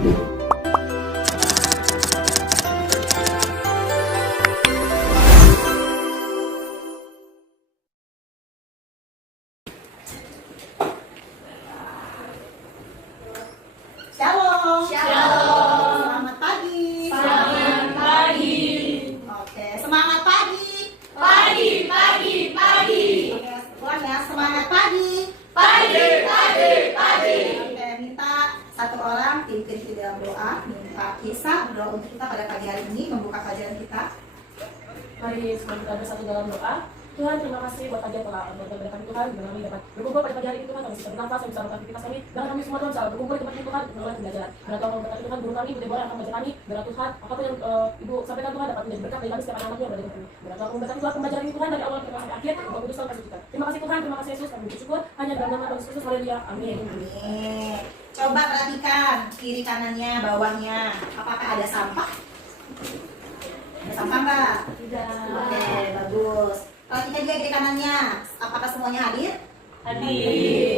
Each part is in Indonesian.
Shalom. Shalom. Selamat pagi. Selamat pagi. Oke, semangat pagi. Pagi, pagi, pagi. Oke, ulang ya, semangat pagi. Pagi, pagi, pagi. Oke, minta satu orang pimpin di dalam doa. Minta Isa berdoa untuk kita pada pagi hari ini, membuka pelajaran kita. Mari sebelum kita bersatu dalam doa. Tuhan, terima kasih buat pagi yang telah berkati Tuhan, dengan kami dapat berkumpul pada pagi hari ini Tuhan, kami bisa bernafas, kami bisa melakukan aktivitas kami, dan kami semua Tuhan bisa berkumpul di tempat ini Tuhan, untuk melakukan pembelajaran. Biar Tuhan memberkati Tuhan, guru kami, Ibu Deborah akan mengajar kami, biar Tuhan, apapun yang Ibu sampaikan Tuhan dapat menjadi berkat bagi kami setiap anak-anaknya yang berada di sini. Biar Tuhan memberkati Tuhan pembelajaran ini Tuhan dari awal sampai akhir, untuk kudus Tuhan kasih kita. Terima kasih Tuhan, terima kasih Yesus, kami bersyukur hanya dalam nama Tuhan Yesus, haleluya, amin. Amin. Coba perhatikan kiri kanannya, bawahnya. Apakah ada sampah? Ada sampah nggak? Tidak. Oke, bagus. Perhatikan juga kiri kanannya. Apakah semuanya hadir? Hadir.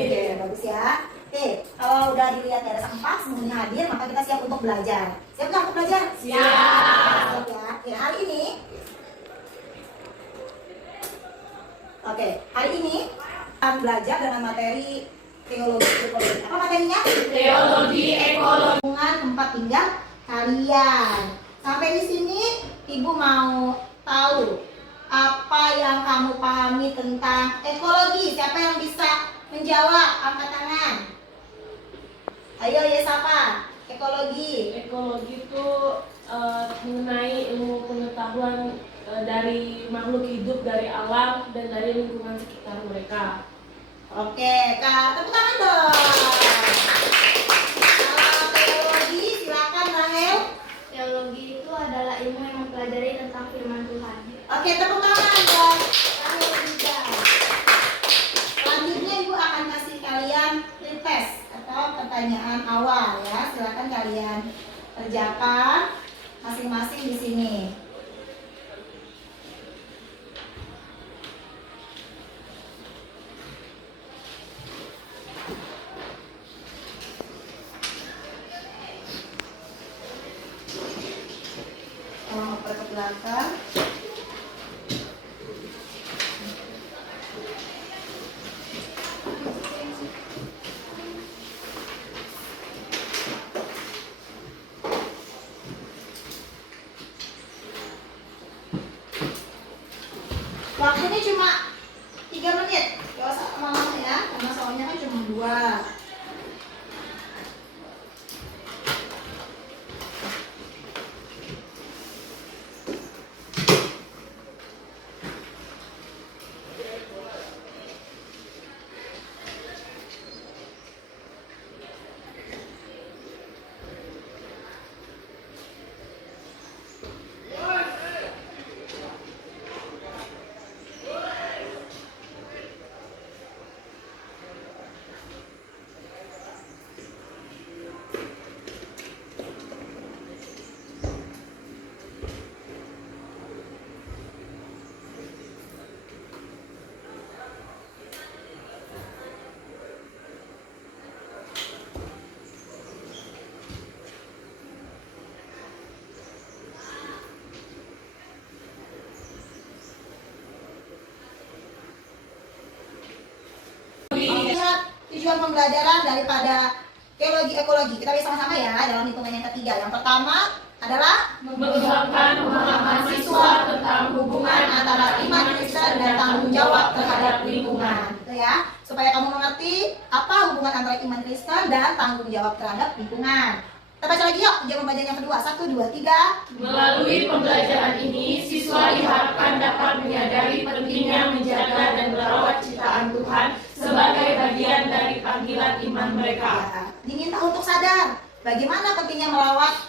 Oke, bagus ya. Oke, kalau udah dilihat ada sampah, semuanya hadir, maka kita siap untuk belajar. Siap nggak untuk belajar? Siap. Siap ya. Oke, hari ini. Oke, hari ini akan belajar dengan materi teologi ekologi. Apa materinya? Teologi ekologi. Hubungan tempat tinggal kalian. Sampai di sini, Ibu mau tahu apa yang kamu pahami tentang ekologi? Siapa yang bisa menjawab? Angkat tangan. Ayo ya, siapa? Ekologi. Ekologi itu mengenai ilmu pengetahuan dari makhluk hidup, dari alam, dan dari lingkungan sekitar mereka. Oke, Kak, tepuk tangan dong. Kalau teologi, silakan Rahel. Teologi itu adalah ilmu yang mempelajari tentang firman Tuhan. Oke, tepuk tangan dong. Rahel juga. Selanjutnya Ibu akan kasih kalian pretest atau pertanyaan awal ya. Silakan kalian kerjakan masing-masing di sini. Tolong oper ke belakang. Waktunya cuma 3 menit. Gak usah lama-lama ya, karena soalnya kan cuma 2. Lihat tujuan pembelajaran daripada teologi ekologi. Kita bisa sama-sama ya dalam hitungan yang ketiga. Yang pertama adalah Mengembangkan pemahaman siswa tentang hubungan antara iman Kristen dan tanggung jawab terhadap lingkungan. Gitu ya, supaya kamu mengerti apa hubungan antara iman Kristen dan tanggung jawab terhadap lingkungan. Kita baca lagi yuk, tujuan pembelajaran yang kedua. 1, 2, 3. Melalui pembelajaran ini, siswa diharapkan dapat menyadari pentingnya menjaga dan merawat ciptaan Tuhan sebagai bagian dari panggilan iman mereka. Ya, diminta untuk sadar bagaimana pentingnya merawat,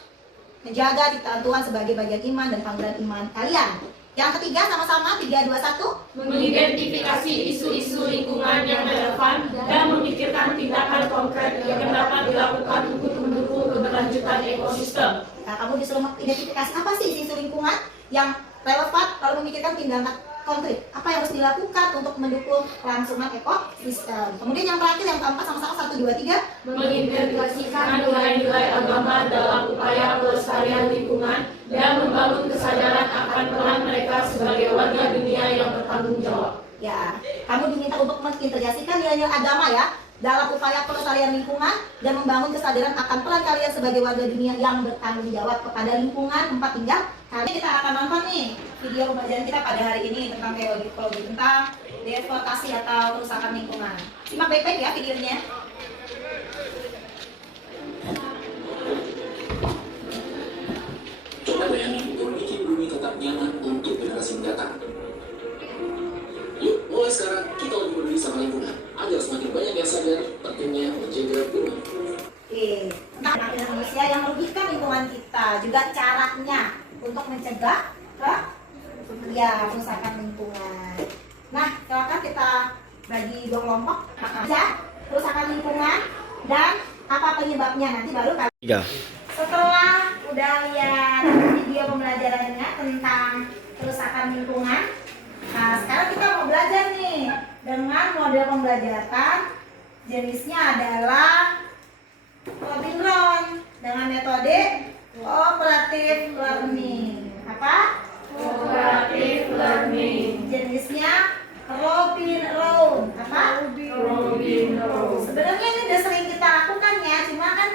menjaga ciptaan Tuhan sebagai bagian iman dan panggilan iman kalian. Yang ketiga sama-sama 3, 2, 1. Mengidentifikasi isu-isu lingkungan yang relevan dan memikirkan tindakan konkret yang dapat dilakukan untuk mendukung keberlanjutan ekosistem. Nah, kamu disuruh mengidentifikasi apa sih isu lingkungan yang relevan, lalu memikirkan konkret. Apa yang harus dilakukan untuk mendukung kelangsungan ekosistem. Kemudian yang terakhir, yang keempat, sama-sama 1, 2, 3. Mengintegrasikan nilai-nilai agama dalam upaya pelestarian lingkungan dan membangun kesadaran akan peran mereka sebagai warga dunia yang bertanggung jawab. Ya, kamu diminta untuk mengintegrasikan nilai-nilai agama ya dalam upaya pelestarian lingkungan dan membangun kesadaran akan peran kalian sebagai warga dunia yang bertanggung jawab kepada lingkungan tempat tinggal. Kali ini kita akan nonton nih video pembelajaran kita pada hari ini tentang teori ekologi, tentang deforestasi atau kerusakan lingkungan. Simak baik-baik ya videonya. Coba bayangin, memiliki bumi tetap nyaman untuk generasi mendatang. Yuk, mulai sekarang kita lebih peduli sama lingkungan agar semakin banyak yang sadar pentingnya menjaga bumi. Tentang aktivitas manusia yang merugikan lingkungan kita, juga caranya untuk mencegah kerusakan lingkungan. Nah, silakan kita bagi 2 kelompok. Kerusakan lingkungan dan apa penyebabnya, nanti baru kali. Setelah udah lihat video pembelajarannya tentang kerusakan lingkungan, nah sekarang kita mau belajar nih dengan model pembelajaran. Jenisnya adalah Robinson dengan metode cooperative learning. Apa? Cooperative learning. Jenisnya Robinson. Apa? Robinson. Sebenarnya ini udah sering kita lakukan ya, cuma kan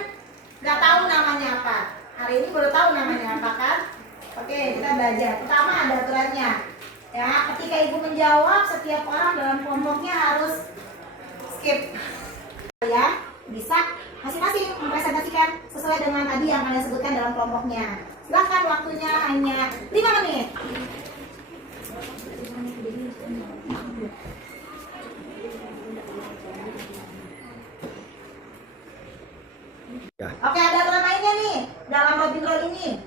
nggak tahu namanya apa. Hari ini baru tahu namanya apa kan? Oke, kita belajar. Pertama ada aturannya. Ya, ketika ibu menjawab, setiap orang dalam kelompoknya harus skip. Ya, bisa masing-masing mempresentasikan sesuai dengan tadi yang kalian sebutkan dalam kelompoknya. Silakan, waktunya hanya 5 menit. Oke, ada aturan mainnya nih dalam Robinson ini.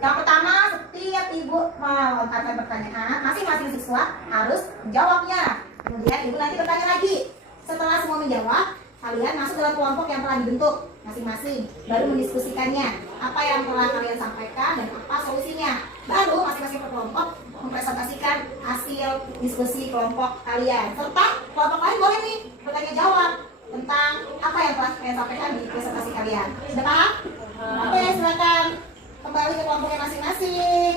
Yang pertama, setiap ibu melontarkan pertanyaan, masing-masing siswa harus menjawabnya. Kemudian ibu nanti bertanya lagi. Setelah semua menjawab, kalian masuk dalam kelompok yang telah dibentuk masing-masing, baru mendiskusikannya apa yang telah kalian sampaikan dan apa solusinya. Baru masing-masing per kelompok mempresentasikan hasil diskusi kelompok kalian, serta kelompok lain boleh nih bertanya jawab tentang apa yang telah kalian sampaikan di presentasi kalian. Sudah paham? Oke, silakan kembali ke kelompoknya masing-masing.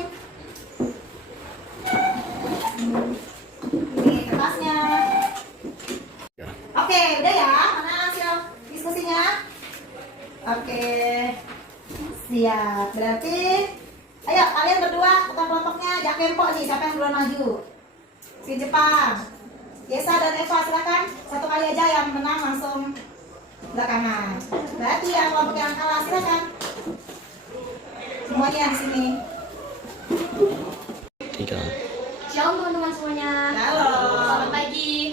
Ini kertasnya. Oke, udah ya. Mana hasil diskusinya? Oke, siap. Berarti, ayo kalian berdua ketua kelompoknya Jakempo nih. Siapa yang duluan maju? Si Jepang, Yesa dan Eva, silakan. Satu kali aja, yang menang langsung belakangan. Berarti yang kelompok yang kalah silakan. Semuanya di sini. Shalom teman-teman semuanya. Halo. Selamat pagi.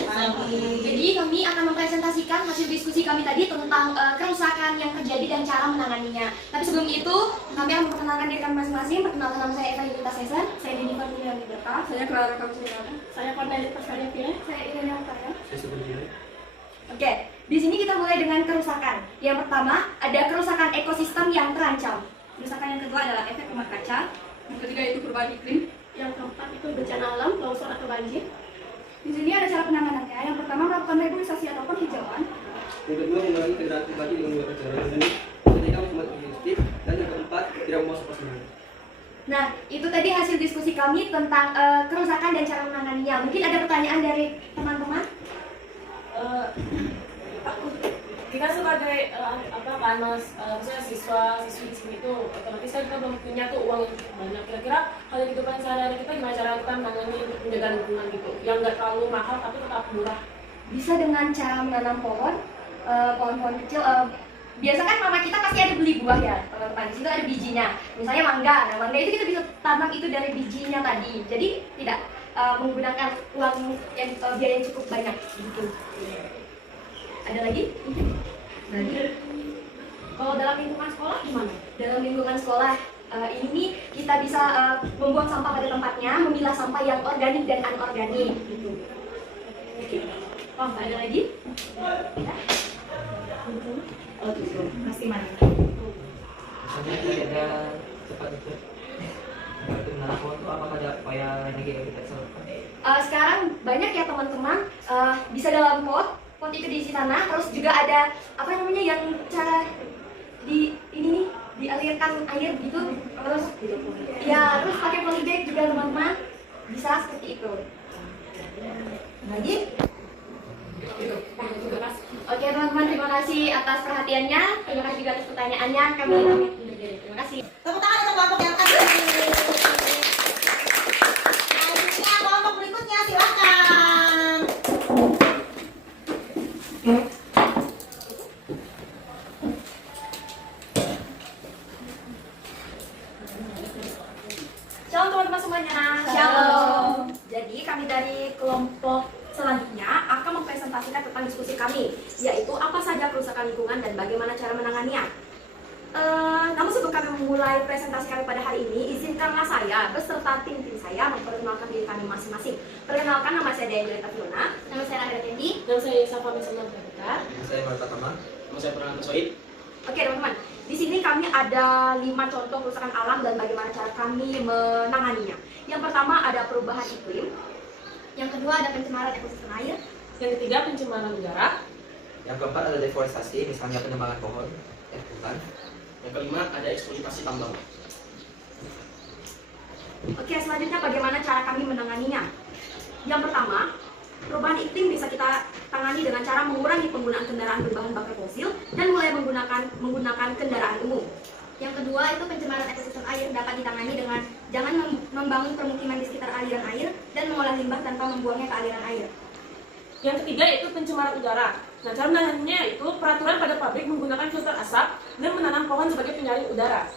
Jadi kami akan mempresentasikan hasil diskusi kami tadi tentang kerusakan yang terjadi dan cara menanganinya. Tapi sebelum itu, kami akan memperkenalkan diri kami masing-masing. Perkenalkan nama saya Eva Yulita Cesar. Saya Jennifer Julian Liberta. Saya Clara Kamsuriana. Saya Cornelia Pascalia Pile. Saya Irene Utara. Oke, di sini kita mulai dengan kerusakan. Yang pertama, ada kerusakan ekosistem yang terancam. Kerusakan yang kedua adalah efek rumah kaca. Yang ketiga itu perubahan iklim. Yang keempat itu bencana alam, longsor atau banjir. Di sini ada cara penanganannya. Yang pertama melakukan reboisasi atau penghijauan. Yang kedua mengurangi kendaraan pribadi dengan menggunakan kendaraan umum. Yang ketiga menghemat listrik. Dan yang keempat tidak memasuk pasangan. Nah, itu tadi hasil diskusi kami tentang kerusakan dan cara menanganinya. Mungkin ada pertanyaan dari teman-teman? Kita sebagai misalnya siswa-siswi di sini tuh otomatis kan kita belum punya tuh uang yang banyak. Kira-kira kalau kehidupan sehari-hari kita gimana cara kita menangani untuk menjaga lingkungan gitu, yang nggak terlalu mahal tapi tetap murah? Bisa dengan cara menanam pohon, pohon-pohon kecil. Biasa kan mama kita pasti ada beli buah ya, teman-teman. Di situ ada bijinya. Misalnya mangga. Nah, mangga itu kita bisa tanam itu dari bijinya tadi. Jadi tidak menggunakan uang yang biaya yang cukup banyak gitu. Ada lagi? Kalau dalam lingkungan sekolah gimana? Dalam lingkungan sekolah ini kita bisa membuang sampah pada tempatnya, memilah sampah yang organik dan anorganik gitu. Oh, ada lagi? Ya? Oh, gitu. Masih mana? Misalnya tidak ada tempat untuk menanam pohon itu apakah ada upaya lain lagi yang kita bisa lakukan? Sekarang banyak ya teman-teman, bisa dalam pot itu diisi tanah, terus juga ada apa namanya yang cara di ini nih dialirkan air gitu, terus ya terus pakai polybag juga teman-teman, bisa seperti itu. Lagi? Oke teman-teman, terima kasih atas perhatiannya, terima kasih juga atas pertanyaannya, kami pamit undur diri. Terima kasih. Tepuk tangan untuk kelompok yang tadi. Selanjutnya kelompok berikutnya silakan. Shalom teman-teman semuanya. Shalom. Jadi kami dari kelompok selanjutnya akan mempresentasikan tentang diskusi kami, yaitu apa saja kerusakan lingkungan dan bagaimana cara menanganinya. Namun sebelum kami memulai presentasi kami pada hari ini, izinkanlah saya beserta tim saya memperkenalkan diri kami masing-masing. Perkenalkan, nama saya Dianjela Fiona. Nama saya Rahel Kendi. Dan saya Safa Misalnya Berkata. Saya Marta Kamar. Saya pernah Soid. Oke teman-teman, di sini kami ada 5 contoh kerusakan alam dan bagaimana cara kami menanganinya. Yang pertama ada perubahan iklim. Yang kedua ada pencemaran ekosistem air. Yang ketiga pencemaran udara. Yang keempat ada deforestasi, misalnya penebangan pohon, hutan. Yang kelima ada eksploitasi tambang. Oke, selanjutnya bagaimana cara kami menanganinya? Yang pertama, perubahan iklim bisa kita tangani dengan cara mengurangi penggunaan kendaraan berbahan bakar fosil dan mulai menggunakan kendaraan umum. Yang kedua itu pencemaran ekosistem air dapat ditangani dengan jangan membangun permukiman di sekitar aliran air dan mengolah limbah tanpa membuangnya ke aliran air. Yang ketiga yaitu pencemaran udara. Nah, cara menanganinya yaitu peraturan pada pabrik menggunakan filter asap dan menanam pohon sebagai penyaring udara.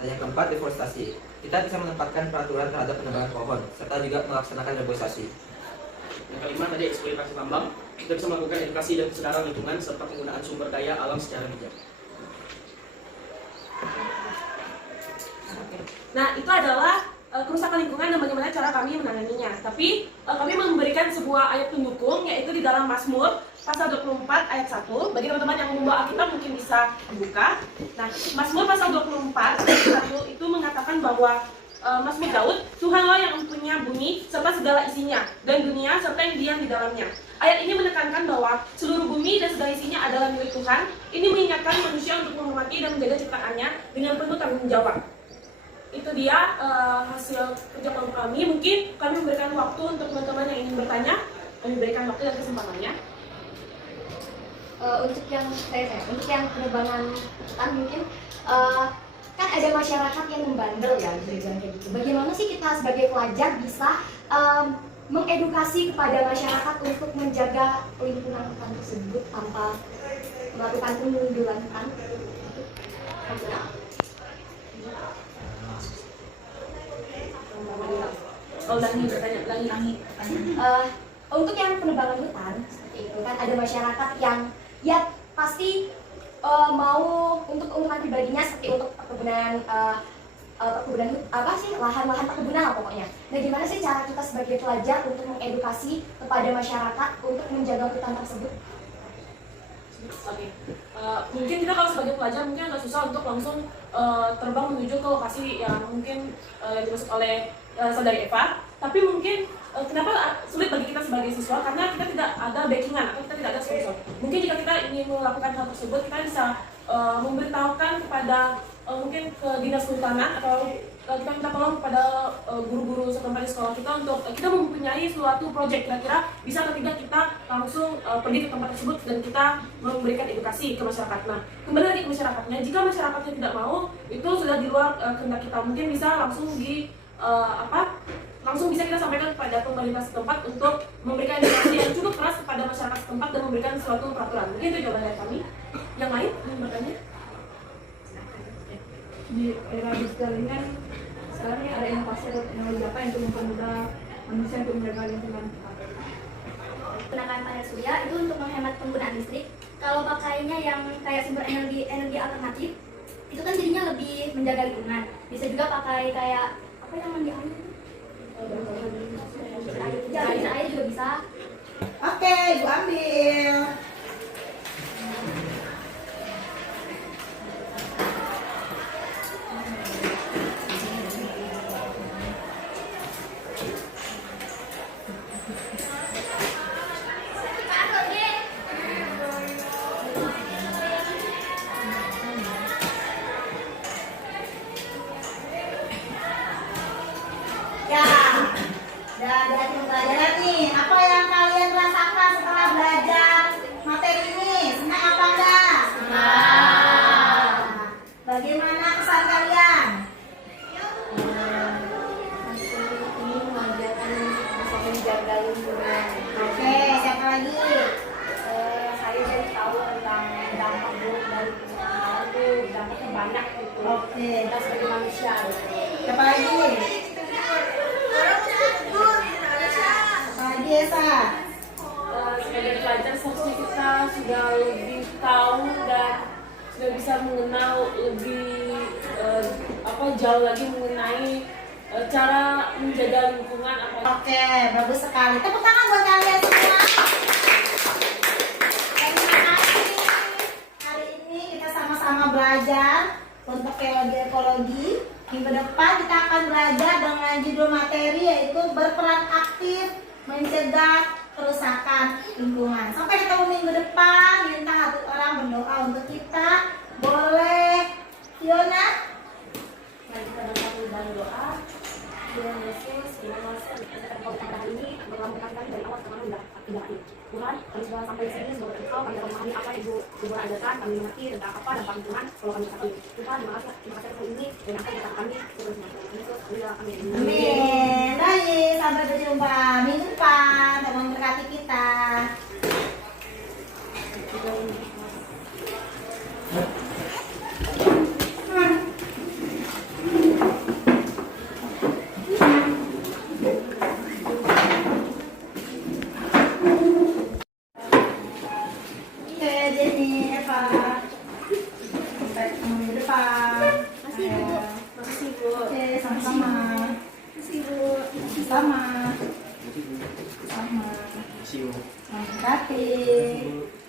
Dan yang keempat deforestasi. Kita bisa menempatkan peraturan terhadap penebangan pohon serta juga melaksanakan reforestasi. Yang kelima tadi eksploitasi tambang. Kita bisa melakukan edukasi dan kesadaran lingkungan serta penggunaan sumber daya alam secara bijak. Nah, itu adalah kerusakan lingkungan dan bagaimana cara kami menanganinya. Tapi kami memberikan sebuah ayat pendukung, yaitu di dalam Mazmur pasal 24 ayat 1. Bagi teman-teman yang membawa Alkitab mungkin bisa dibuka. Nah, Mazmur pasal 24 ayat 1 itu mengatakan bahwa Mazmur Daud, Tuhanlah yang mempunyai bumi serta segala isinya, dan dunia serta yang diam di dalamnya. Ayat ini menekankan bahwa seluruh bumi dan segala isinya adalah milik Tuhan. Ini mengingatkan manusia untuk menghormati dan menjaga ciptaannya dengan penuh tanggung jawab. Itu dia hasil kerja kelompok kami. Mungkin kami memberikan waktu untuk teman-teman yang ingin bertanya. Kami berikan waktu dan kesempatannya. Untuk yang penerbangan hutan mungkin kan ada masyarakat yang membandel ya, bisa dibilang kayak gitu. Bagaimana sih kita sebagai pelajar bisa mengedukasi kepada masyarakat untuk menjaga lingkungan hutan tersebut tanpa melakukan pengundulan hutan? Untuk yang penebangan hutan seperti itu kan ada masyarakat yang ya pasti mau untuk keuntungan pribadinya seperti untuk perkebunan lahan-lahan perkebunan lah pokoknya. Nah, gimana sih cara kita sebagai pelajar untuk mengedukasi kepada masyarakat untuk menjaga hutan tersebut? Oke. Mungkin kita kalau sebagai pelajar mungkin agak susah untuk langsung terbang menuju ke lokasi yang mungkin yang dimaksud oleh saudari Eva. Tapi mungkin kenapa sulit bagi kita sebagai siswa? Karena kita tidak ada backingan atau kita tidak ada sponsor. Mungkin jika kita ingin melakukan hal tersebut, kita bisa memberitahukan kepada mungkin ke dinas kehutanan atau kita minta tolong kepada guru-guru setempat di sekolah kita untuk kita mempunyai suatu proyek, kira-kira bisa atau tidak kita langsung pergi ke tempat tersebut dan kita memberikan edukasi ke masyarakat. Nah, kembali lagi ke masyarakatnya, jika masyarakatnya tidak mau, itu sudah di luar kehendak kita. Mungkin bisa langsung langsung bisa kita sampaikan kepada pemerintah setempat untuk memberikan edukasi yang cukup keras kepada masyarakat setempat dan memberikan suatu peraturan. Mungkin itu jawaban dari kami. Yang lain ingin bertanya? Di era digital ini kan sekarang ini ada inovasi atau teknologi apa yang untuk mempermudah manusia untuk menjaga lingkungan? Gunakan panel surya itu untuk menghemat penggunaan listrik. Kalau pakainya yang kayak sumber energi alternatif, itu kan jadinya lebih menjaga lingkungan. Bisa juga pakai kayak apa yang mandi air? Air juga bisa. Oke, Ibu ambil. pelajaran nih. Apa yang kalian rasakan setelah belajar materi ini? Senang apa enggak? Senang. Bagaimana kesan kalian? Ini mengajarkan bisa menjaga lingkungan. Oke, siapa lagi? Saya jadi tahu tentang dampak buruk dari perusahaan itu, dampaknya banyak gitu. Oke, Kita sebagai manusia gitu. siapa lagi? Siapa lagi Esa? Sebagai pelajar seharusnya kita sudah lebih tahu dan sudah bisa mengenal lebih jauh lagi mengenai cara menjaga lingkungan Oke, bagus sekali. Tepuk tangan buat kalian semua. Terima kasih. Hari ini kita sama-sama belajar untuk ekologi. Minggu depan kita akan belajar dengan judul materi yaitu berperan aktif mencegah kerusakan lingkungan. Sampai ketemu minggu depan. Minta satu orang berdoa untuk kita. Boleh, Fiona? Mari kita bersatu dalam doa. Tuhan Yesus, Tuhan hari ini berlamukan kami dari awal sampai tidak ini. Tuhan, kami sudah sampai di sini, semoga Engkau kami dapat memahami apa Ibu ajarkan, kami mengerti tentang apa dampak lingkungan kalau kami saat ini. Tuhan, terima kasih atas ini dan apa yang kami terus Yesus, amin. Amin. Baik, sampai berjumpa minggu depan. Tuhan berkati kita. Oke, Jenny, Eva. Sampai ketemu minggu depan. Makasih Bu. Makasih Bu. Oke, sama-sama. Makasih Bu. Sama. Terima kasih, Bu. Sama. Terima kasih, Bu. Terima kasih.